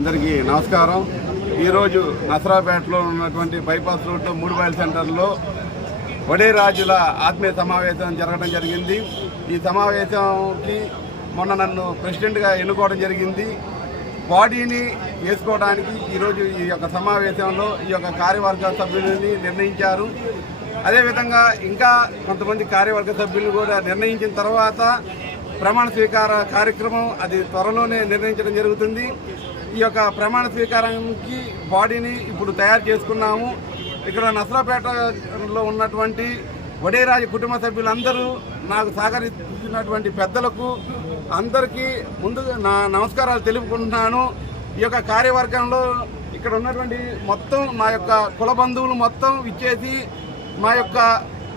అందరికీ నమస్కారం. ఈరోజు నసరాపేటలో ఉన్నటువంటి బైపాస్ రోడ్లో మూడు మైల్ సెంటర్లో వడే రాజుల ఆత్మీయ సమావేశం జరగడం జరిగింది. ఈ సమావేశంకి మొన్న నన్ను ప్రెసిడెంట్గా ఎన్నుకోవడం జరిగింది. బాడీని వేసుకోవడానికి ఈరోజు ఈ యొక్క సమావేశంలో ఈ యొక్క కార్యవర్గ సభ్యులని నిర్ణయించారు. అదేవిధంగా ఇంకా కొంతమంది కార్యవర్గ సభ్యులు కూడా నిర్ణయించిన తర్వాత ప్రమాణ స్వీకార కార్యక్రమం అది త్వరలోనే నిర్ణయించడం జరుగుతుంది. ఈ యొక్క ప్రమాణ స్వీకారానికి బాడీని ఇప్పుడు తయారు చేసుకున్నాము. ఇక్కడ నసరాపేటలో ఉన్నటువంటి వడేరాజు కుటుంబ సభ్యులందరూ నాకు సహకరించినటువంటి పెద్దలకు అందరికీ ముందుగా నా నమస్కారాలు తెలుపుకుంటున్నాను. ఈ యొక్క కార్యవర్గంలో ఇక్కడ ఉన్నటువంటి మొత్తం మా యొక్క కుల బంధువులు మొత్తం ఇచ్చేసి మా యొక్క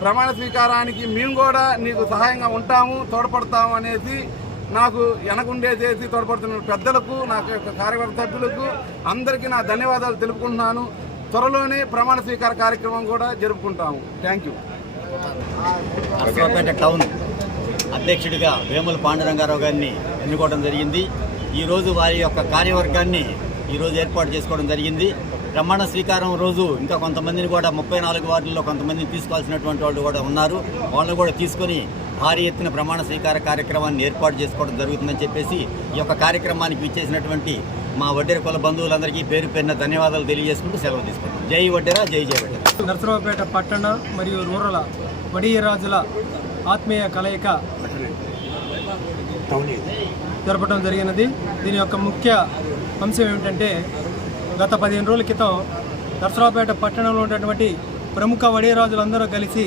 ప్రమాణ స్వీకారానికి మేము కూడా నీకు సహాయంగా ఉంటాము తోడ్పడతాము అనేసి నాకు వెనకుండేసేసి తోడ్పడుతున్న పెద్దలకు నాకు యొక్క కార్యవర్గ సభ్యులకు అందరికీ నా ధన్యవాదాలు తెలుపుకుంటున్నాను. త్వరలోనే ప్రమాణ స్వీకార కార్యక్రమం కూడా జరుపుకుంటాము. థ్యాంక్ యూ టౌన్ అధ్యక్షుడిగా వేముల పాండురంగారావు గారిని ఎన్నుకోవడం జరిగింది. ఈరోజు వారి యొక్క కార్యవర్గాన్ని ఈరోజు ఏర్పాటు చేసుకోవడం జరిగింది. ప్రమాణ స్వీకారం రోజు ఇంకా కొంతమందిని కూడా ముప్పై నాలుగు వార్డుల్లో కొంతమందిని తీసుకోవాల్సినటువంటి వాళ్ళు కూడా ఉన్నారు. వాళ్ళని కూడా తీసుకొని భారీ ఎత్తున ప్రమాణ స్వీకార కార్యక్రమాన్ని ఏర్పాటు చేసుకోవడం జరుగుతుందని చెప్పేసి ఈ యొక్క కార్యక్రమానికి ఇచ్చేసినటువంటి మా వడ్డేర కుల బంధువులందరికీ పేరు పేరున ధన్యవాదాలు తెలియజేసుకుంటూ సెలవు తీసుకుంటాం జై వడ్డేరా జై జై వడ్డేరా. నరసరావుపేట పట్టణ మరియు రూరల్ వడియరాజుల ఆత్మీయ కలయిక జరపడం జరిగినది. దీని యొక్క ముఖ్య అంశం ఏమిటంటే గత పదిహేను రోజుల క్రితం నరసరావుపేట పట్టణంలో ఉన్నటువంటి ప్రముఖ వడియరాజులందరూ కలిసి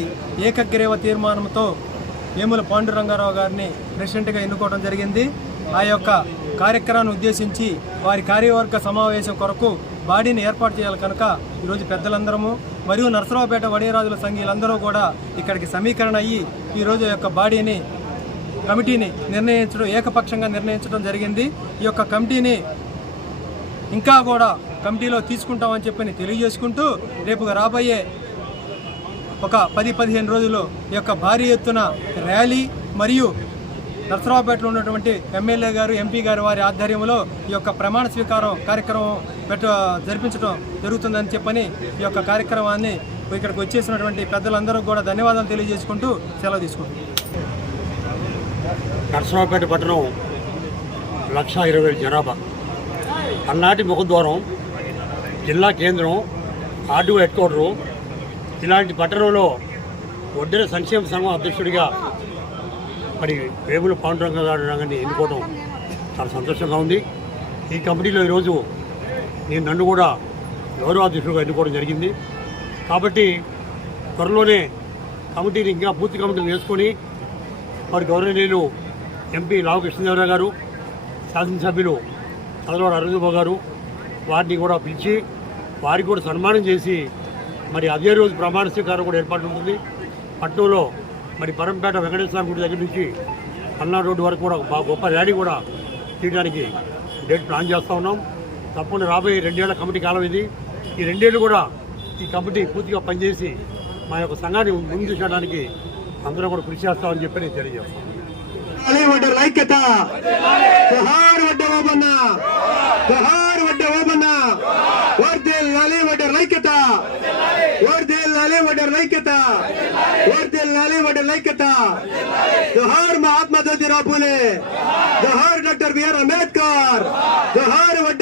ఏకగ్రీవ తీర్మానంతో వేముల పాండురంగారావు గారిని ప్రెసిడెంట్గా ఎన్నుకోవడం జరిగింది. ఆ యొక్క కార్యక్రమాన్ని ఉద్దేశించి వారి కార్యవర్గ సమావేశం కొరకు బాడీని ఏర్పాటు చేయాలి కనుక ఈరోజు పెద్దలందరము మరియు నరసరావుపేట వడియరాజుల సంఘీయులందరూ కూడా ఇక్కడికి సమీకరణ అయ్యి ఈరోజు యొక్క బాడీని కమిటీని నిర్ణయించడం ఏకపక్షంగా నిర్ణయించడం జరిగింది. ఈ యొక్క కమిటీని ఇంకా కూడా కమిటీలో తీసుకుంటామని చెప్పి తెలియజేసుకుంటూ రేపు రాబోయే ఒక పది పదిహేను రోజుల్లో ఈ యొక్క భారీ ఎత్తున ర్యాలీ మరియు నర్సరావుపేటలో ఉన్నటువంటి ఎమ్మెల్యే గారు ఎంపీ గారు వారి ఆధ్వర్యంలో ఈ యొక్క ప్రమాణ స్వీకారం కార్యక్రమం పెట్ట జరిపించడం జరుగుతుందని చెప్పని ఈ యొక్క కార్యక్రమాన్ని ఇక్కడికి వచ్చేసినటువంటి పెద్దలందరూ కూడా ధన్యవాదాలు తెలియజేసుకుంటూ సెలవు తీసుకుంటున్నాం. నర్సరావుపేట పట్టణం లక్ష ఇరవై వేల జనాభా. అన్నాటి ముఖద్వారం జిల్లా కేంద్రం ఆర్డీఓ హెడ్ క్వార్టరు ఇలాంటి పట్టణంలో ఒడ్డెర సంక్షేమ సంఘం అధ్యక్షుడిగా మరి వేముల పాండురంగ గారిని ఎన్నుకోవడం చాలా సంతోషంగా ఉంది. ఈ కమిటీలో ఈరోజు నేను నన్ను కూడా గౌరవాధ్యక్షుడిగా ఎన్నుకోవడం జరిగింది. కాబట్టి త్వరలోనే కమిటీని ఇంకా పూర్తి కమిటీని వేసుకొని మరి గౌరవనీయులు ఎంపీ లావు గారు శాసనసభ్యులు చదలవాడ అరవిందబాబు గారు వారిని కూడా పిలిచి వారికి కూడా సన్మానం చేసి మరి అదే రోజు ప్రమాణ స్వీకారం కూడా ఏర్పాటు ఉంటుంది. పట్టణంలో మరి పరంపేట వెంకటేశ్వర గుడి దగ్గర నుంచి అన్నా రోడ్డు వరకు కూడా గొప్ప ర్యాలీ కూడా తీయడానికి డేట్ ప్లాన్ చేస్తూ ఉన్నాం. తప్పకుండా రాబోయే రెండేళ్ళ కమిటీ కాలం ఇది. ఈ రెండేళ్ళు కూడా ఈ కమిటీ పూర్తిగా పనిచేసి మా యొక్క సంఘాన్ని ముందు చేయడానికి అందరం కూడా కృషి చేస్తామని చెప్పి నేను తెలియజేస్తాను. जोहार महात्मा ज्योतिराव फुले जोहार डॉक्टर बी आर आंबेडकर जोहार वो